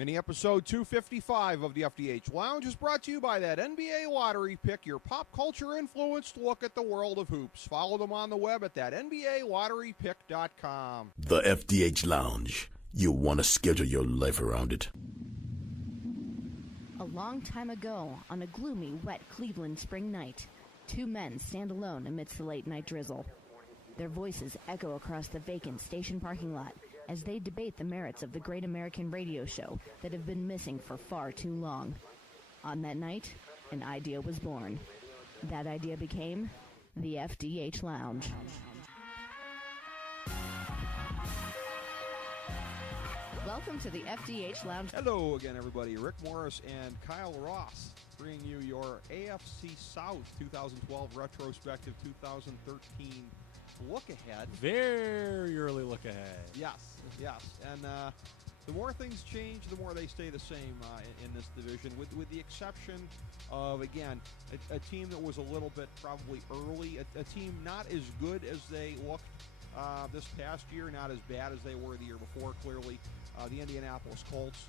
Mini episode 255 of the FDH Lounge is brought to you by that NBA lottery pick, your pop culture influenced look at the world of hoops. Follow them on the web at that NBALotterypick.com. The FDH Lounge. You'll want to schedule your life around it. A long time ago, on a gloomy, wet Cleveland spring night, two men stand alone amidst the late-night drizzle. Their voices echo across the vacant station parking lot as they debate the merits of the great American radio show that have been missing for far too long. On that night, an idea was born. That idea became the FDH Lounge. Welcome to the FDH Lounge. Hello again, everybody. Rick Morris and Kyle Ross bringing you your AFC South 2012 retrospective 2013 look ahead. Very early look ahead. Yes. And the more things change, the more they stay the same in this division, with the exception of, again, a team that was a little bit probably early, a team not as good as they looked this past year, not as bad as they were the year before, clearly. The Indianapolis Colts,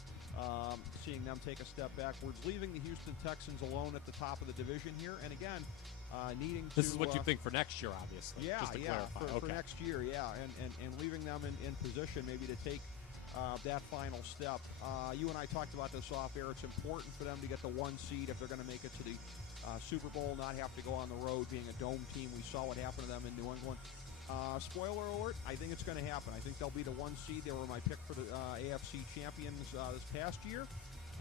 seeing them take a step backwards, leaving the Houston Texans alone at the top of the division here, and again, needing to... This is what you think for next year, obviously. Just to clarify. For okay. next year, and leaving them in position maybe to take that final step. You and I talked about this off air. It's important for them to get the 1 seed if they're going to make it to the Super Bowl, not have to go on the road being a dome team. We saw what happened to them in New England. Spoiler alert, I think it's going to happen. I think they'll be the 1 seed. They were my pick for the AFC champions this past year,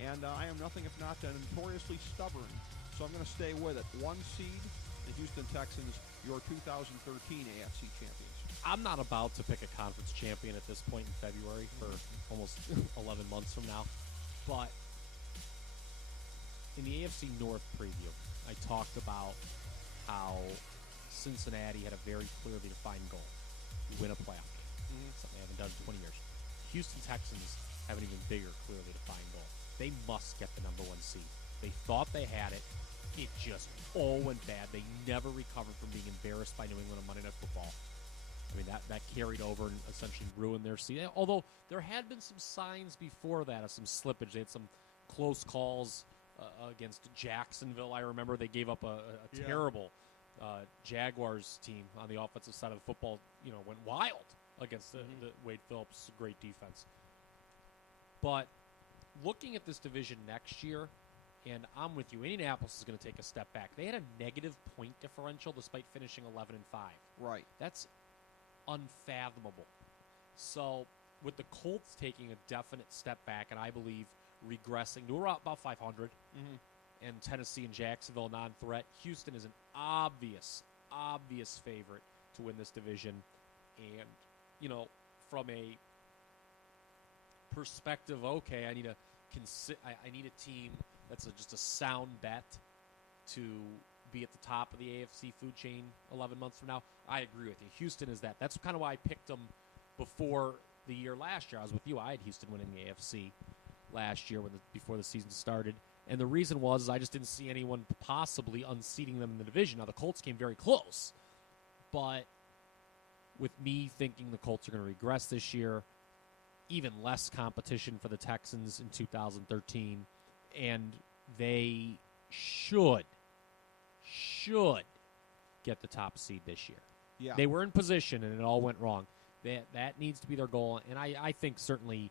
and I am nothing if not notoriously stubborn. So I'm going to stay with it. 1 seed, the Houston Texans, your 2013 AFC champions. I'm not about to pick a conference champion at this point in February for almost 11 months from now, but in the AFC North preview, I talked about how Cincinnati had a very clearly defined goal: win a playoff game. Something they haven't done in 20 years. Houston Texans have an even bigger, clearly defined goal. They must get the number 1 seed. They thought they had it. It just all went bad. They never recovered from being embarrassed by New England on Monday Night Football. I mean, that carried over and essentially ruined their season. Although there had been some signs before that of some slippage. They had some close calls against Jacksonville. I remember they gave up a terrible Jaguars team on the offensive side of the football. Went wild against the Wade Phillips' great defense. But looking at this division next year, and I'm with you, Indianapolis is going to take a step back. They had a negative point differential despite finishing 11-5. Right. That's unfathomable. So with the Colts taking a definite step back, and I believe regressing to about 500, and Tennessee and Jacksonville non-threat, Houston is an obvious favorite to win this division. And, from a perspective, okay, I need a team that's just a sound bet to be at the top of the AFC food chain 11 months from now. I agree with you. Houston is that. That's kind of why I picked them before the year last year. I was with you. I had Houston winning the AFC last year before the season started. And the reason was I just didn't see anyone possibly unseating them in the division. Now, the Colts came very close. But with me thinking the Colts are going to regress this year, even less competition for the Texans in 2013, and they should get the top seed this year. Yeah. They were in position, and it all went wrong. That needs to be their goal, and I think certainly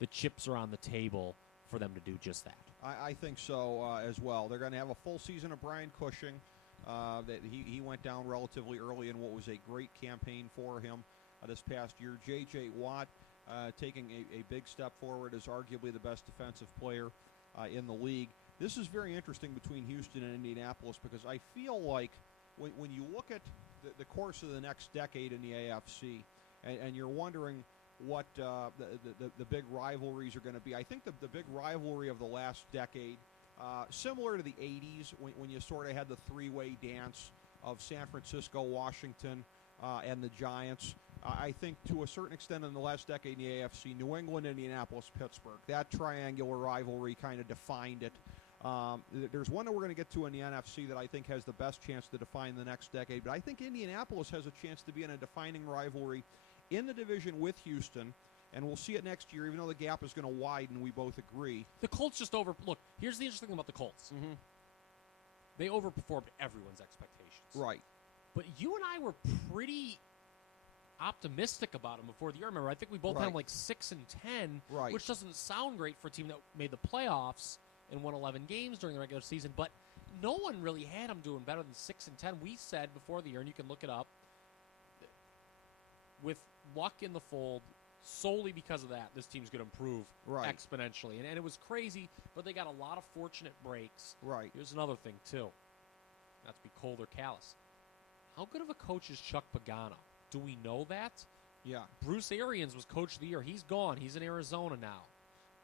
the chips are on the table for them to do just that. I think so as well. They're going to have a full season of Brian Cushing. That he went down relatively early in what was a great campaign for him this past year. J.J. Watt taking a big step forward as arguably the best defensive player in the league. This is very interesting between Houston and Indianapolis because I feel like when you look at the course of the next decade in the AFC and you're wondering what the big rivalries are going to be, I think the big rivalry of the last decade, similar to the 80s when you sort of had the three-way dance of San Francisco, Washington, and the Giants. I think to a certain extent in the last decade in the AFC, New England, Indianapolis, Pittsburgh, that triangular rivalry kind of defined it. There's one that we're going to get to in the NFC that I think has the best chance to define the next decade, but I think Indianapolis has a chance to be in a defining rivalry in the division with Houston. And we'll see it next year, even though the gap is going to widen, we both agree. The Colts just look, here's the interesting thing about the Colts. Mm-hmm. They overperformed everyone's expectations. Right. But you and I were pretty optimistic about them before the year. Remember, I think we both had Right. them like 6-10, Right. which doesn't sound great for a team that made the playoffs and won 11 games during the regular season. But no one really had them doing better than 6-10. We said before the year, and you can look it up, with luck in the fold, solely because of that, this team's going to improve Right. exponentially. And it was crazy, but they got a lot of fortunate breaks. Right. Here's another thing, too. Not to be cold or callous. How good of a coach is Chuck Pagano? Do we know that? Yeah. Bruce Arians was coach of the year. He's gone. He's in Arizona now.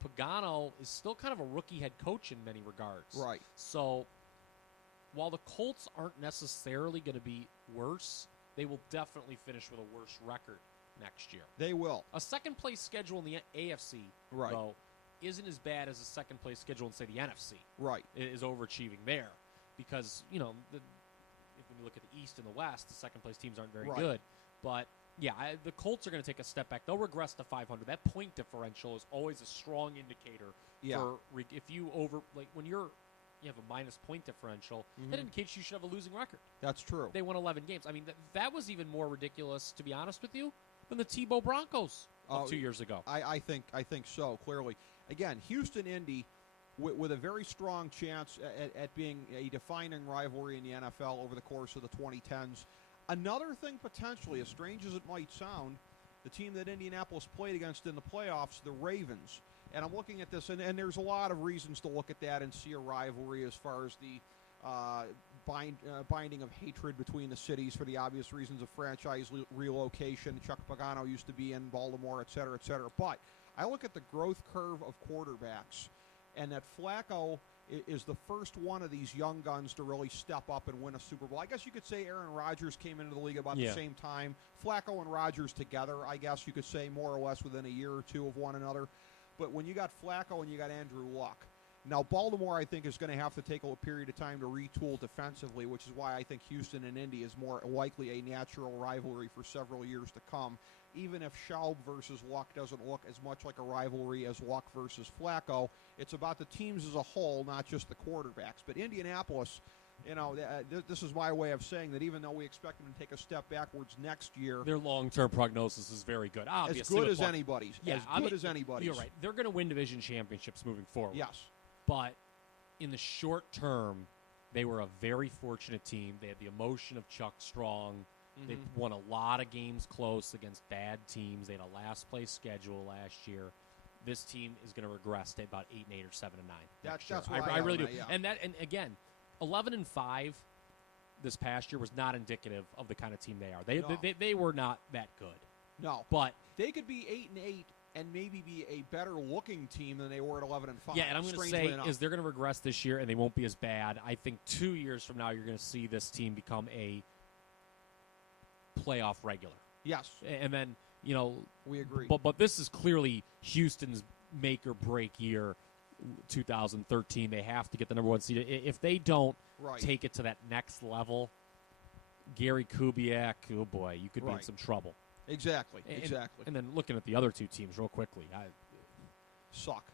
Pagano is still kind of a rookie head coach in many regards. Right. So while the Colts aren't necessarily going to be worse, they will definitely finish with a worse record next year. They will. A second-place schedule in the AFC, Right. though, isn't as bad as a second-place schedule in, say, the NFC. Right. It is overachieving there because, you know, if you look at the East and the West, the second-place teams aren't very Right. good. But, yeah, the Colts are going to take a step back. They'll regress to 500. That point differential is always a strong indicator Yeah. for if you when you have a minus point differential, that indicates you should have a losing record. That's true. They won 11 games. I mean, that was even more ridiculous, to be honest with you, than the Tebow Broncos of 2 years ago. I think so, clearly. Again, Houston Indy with a very strong chance at being a defining rivalry in the NFL over the course of the 2010s. Another thing potentially, as strange as it might sound, the team that Indianapolis played against in the playoffs, the Ravens. And I'm looking at this, and there's a lot of reasons to look at that and see a rivalry as far as the binding of hatred between the cities for the obvious reasons of franchise relocation. Chuck Pagano used to be in Baltimore, et cetera, et cetera. But I look at the growth curve of quarterbacks, and that Flacco is the first one of these young guns to really step up and win a Super Bowl. I guess you could say Aaron Rodgers came into the league about the same time. Flacco and Rodgers together, I guess you could say more or less within a year or two of one another. But when you got Flacco and you got Andrew Luck, now Baltimore, I think, is going to have to take a period of time to retool defensively, which is why I think Houston and Indy is more likely a natural rivalry for several years to come. Even if Schaub versus Luck doesn't look as much like a rivalry as Luck versus Flacco, it's about the teams as a whole, not just the quarterbacks. But Indianapolis, you know, this is my way of saying that even though we expect them to take a step backwards next year, their long-term prognosis is very good. Obviously, as good as anybody's. Yeah, as anybody's. You're right. They're going to win division championships moving forward. Yes. But in the short term, they were a very fortunate team. They had the emotion of Chuck Strong. They won a lot of games close against bad teams. They had a last-place schedule last year. This team is going to regress to about 8-8 or 7-9. That's what I really do. Yeah. And again, 11-5 this past year was not indicative of the kind of team they are. They were not that good. No, but they could be 8-8 and maybe be a better-looking team than they were at 11-5. Yeah, and I'm going to say is they're going to regress this year, and they won't be as bad. I think 2 years from now, you're going to see this team become a playoff regular. Yes, and then we agree. But this is clearly Houston's make or break year. 2013, they have to get the number one seed. If they don't take it to that next level, Gary Kubiak, oh boy, you could be in some trouble. Exactly. And then looking at the other two teams real quickly, suck.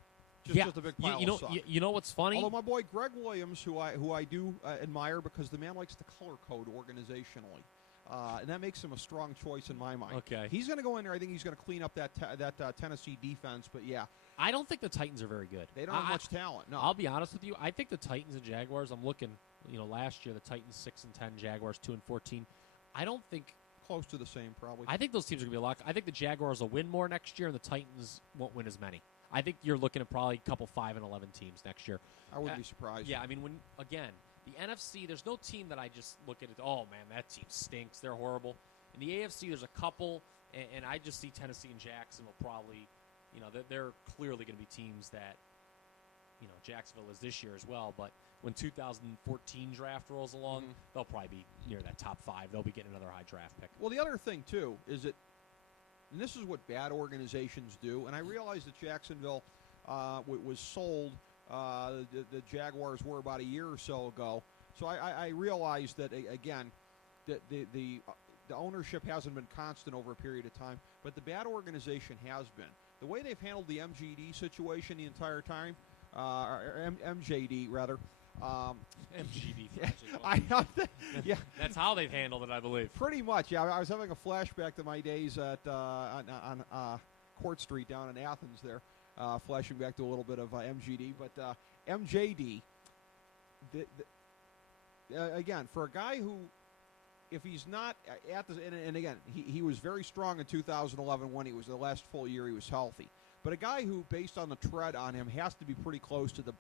Just a big pile of suck. You know what's funny? Although my boy Greg Williams, who I do admire because the man likes to color code organizationally. And that makes him a strong choice in my mind. Okay. He's going to go in there. I think he's going to clean up that Tennessee defense. But, yeah. I don't think the Titans are very good. They don't have much talent, no. I'll be honest with you. I think the Titans and Jaguars, I'm looking, last year, the Titans 6-10, Jaguars 2-14. I don't think. Close to the same, probably. I think those teams are going to be a lot. I think the Jaguars will win more next year, and the Titans won't win as many. I think you're looking at probably a couple 5-11 teams next year. I wouldn't be surprised. Yeah, I mean, again, the NFC, there's no team that I just look at it, oh, man, that team stinks. They're horrible. In the AFC, there's a couple, and I just see Tennessee and Jacksonville probably, they're clearly going to be teams that, Jacksonville is this year as well, but when 2014 draft rolls along, they'll probably be near that top 5. They'll be getting another high draft pick. Well, the other thing, too, is that, and this is what bad organizations do, and I realize that Jacksonville was sold, the Jaguars were about a year or so ago, so I realize that, again, that the ownership hasn't been constant over a period of time, but the bad organization has been. the way they've handled the MGD situation the entire time, or MJD rather. MGD. Yeah, That's how they've handled it, I believe. pretty much. Yeah, I was having a flashback to my days at on Court Street down in Athens there, flashing back to a little bit of MGD. But MJD, again, for a guy who, if he's not at the, and again, he was very strong in 2011 when he was the last full year he was healthy. But a guy who, based on the tread on him, has to be pretty close to the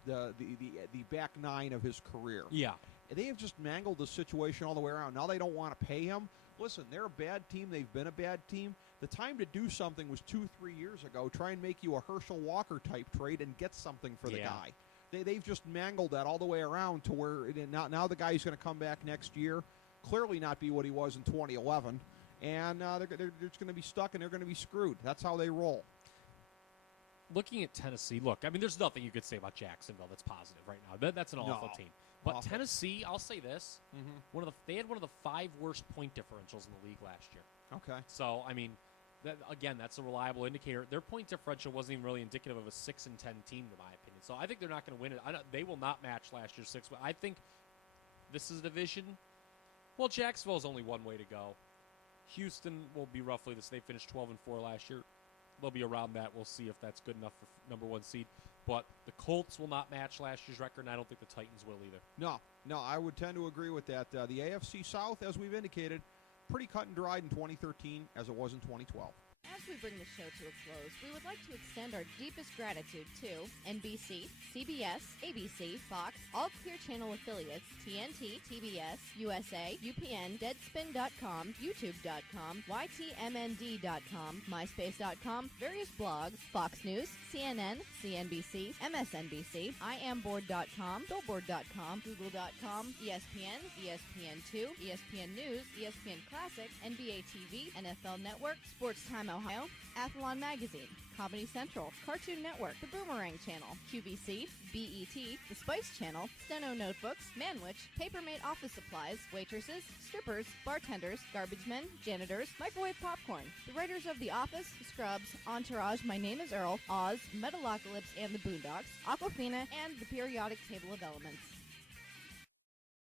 back nine of his career. Yeah. They have just mangled the situation all the way around. Now they don't want to pay him. Listen, they're a bad team. They've been a bad team. The time to do something was 2-3 years ago. Try and make you a Herschel Walker type trade and get something for the guy. They've just mangled that all the way around to where now the guy's going to come back next year, clearly not be what he was in 2011, and they're just going to be stuck and they're going to be screwed. That's how they roll. Looking at Tennessee, look, I mean, there's nothing you could say about Jacksonville that's positive right now. That's an awful team. But awful. Tennessee, I'll say this: they had one of the 5 worst point differentials in the league last year. Okay. So I mean, that's a reliable indicator. Their point differential wasn't even really indicative of a 6-10 team, in my opinion. So I think they're not going to win it. They will not match last year's 6. I think this is a division. Well, Jacksonville's only one way to go. Houston will be roughly this. They finished 12-4 last year. They'll be around that. We'll see if that's good enough for number 1 seed. But the Colts will not match last year's record, and I don't think the Titans will either. No, I would tend to agree with that. The AFC South, as we've indicated, pretty cut and dried in 2013 as it was in 2012. As we bring the show to a close, we would like to extend our deepest gratitude to NBC, CBS, ABC, Fox, all Clear Channel affiliates, TNT, TBS, USA, UPN, Deadspin.com, YouTube.com, YTMND.com, MySpace.com, various blogs, Fox News, CNN, CNBC, MSNBC, IamBoard.com, Billboard.com, Google.com, ESPN, ESPN2, ESPN News, ESPN Classic, NBA TV, NFL Network, Sports Time Ohio, Athlon Magazine, Comedy Central, Cartoon Network, The Boomerang Channel, QVC, BET, The Spice Channel, Steno Notebooks, Manwich, Papermate Office Supplies, waitresses, strippers, bartenders, garbage men, janitors, microwave popcorn, the writers of The Office, Scrubs, Entourage, My Name is Earl, Oz, Metalocalypse and the Boondocks, Aquafina, and the periodic table of elements.